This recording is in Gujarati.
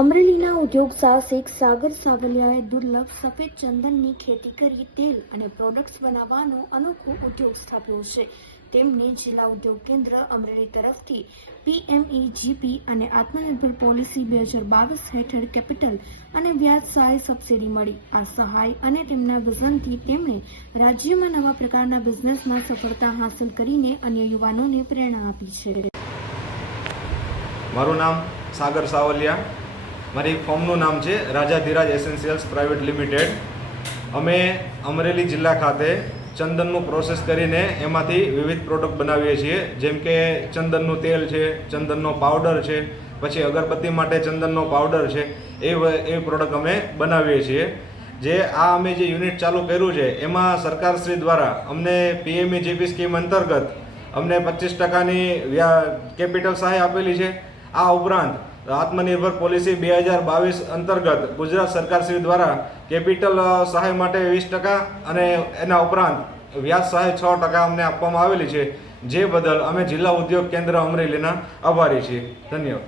અમરેલીના ઉદ્યોગ સાહસિક સાગર સાવલિયાએ દુર્લભ સફેદ ચંદનની ખેતી કરી તેલ અને પ્રોડક્ટ્સ બનાવવાનો અનોખો ઉદ્યોગ સ્થાપ્યો છે. તેમને જિલ્લા ઉદ્યોગ કેન્દ્ર અમરેલી તરફથી પીએમઈજીપી અને આત્મનિર્ભર પોલિસી બે હજાર બાવીસ હેઠળ કેપિટલ અને વ્યાજ સહાય સબસિડી મળી. આ સહાય અને તેમના વિઝનથી તેમણે રાજ્યમાં નવા પ્રકારના બિઝનેસમાં સફળતા હાંસલ કરીને અન્ય યુવાનોને પ્રેરણા આપી છે. મારું નામ સાગર સાવલિયા. મારી ફોર્મનું નામ છે Raja Dhiraj essentials private limited અમે અમરેલી જિલ્લા ખાતે ચંદનનું પ્રોસેસ કરીને એમાંથી વિવિધ પ્રોડક્ટ બનાવીએ છીએ. જેમ કે ચંદનનું તેલ છે, ચંદનનો પાવડર છે, પછી અગરબત્તી માટે ચંદનનો પાવડર છે, એ એ પ્રોડક્ટ અમે બનાવીએ છીએ. જે આ અમે જે યુનિટ ચાલુ કર્યું છે, એમાં સરકારશ્રી દ્વારા અમને પીએમઈ જીપી સ્કીમ અંતર્ગત અમને પચીસ ટકાની વ્યા કેપિટલ સહાય આપેલી છે. આ ઉપરાંત આત્મનિર્ભર પોલિસી બે હજાર બાવીસ અંતર્ગત ગુજરાત સરકારશ્રી દ્વારા કેપિટલ સહાય માટે વીસ ટકા અને એના ઉપરાંત વ્યાજ સહાય છ ટકા અમને આપવામાં આવેલી છે. જે બદલ અમે જિલ્લા ઉદ્યોગ કેન્દ્ર અમરેલીના આભારી છીએ. ધન્યવાદ.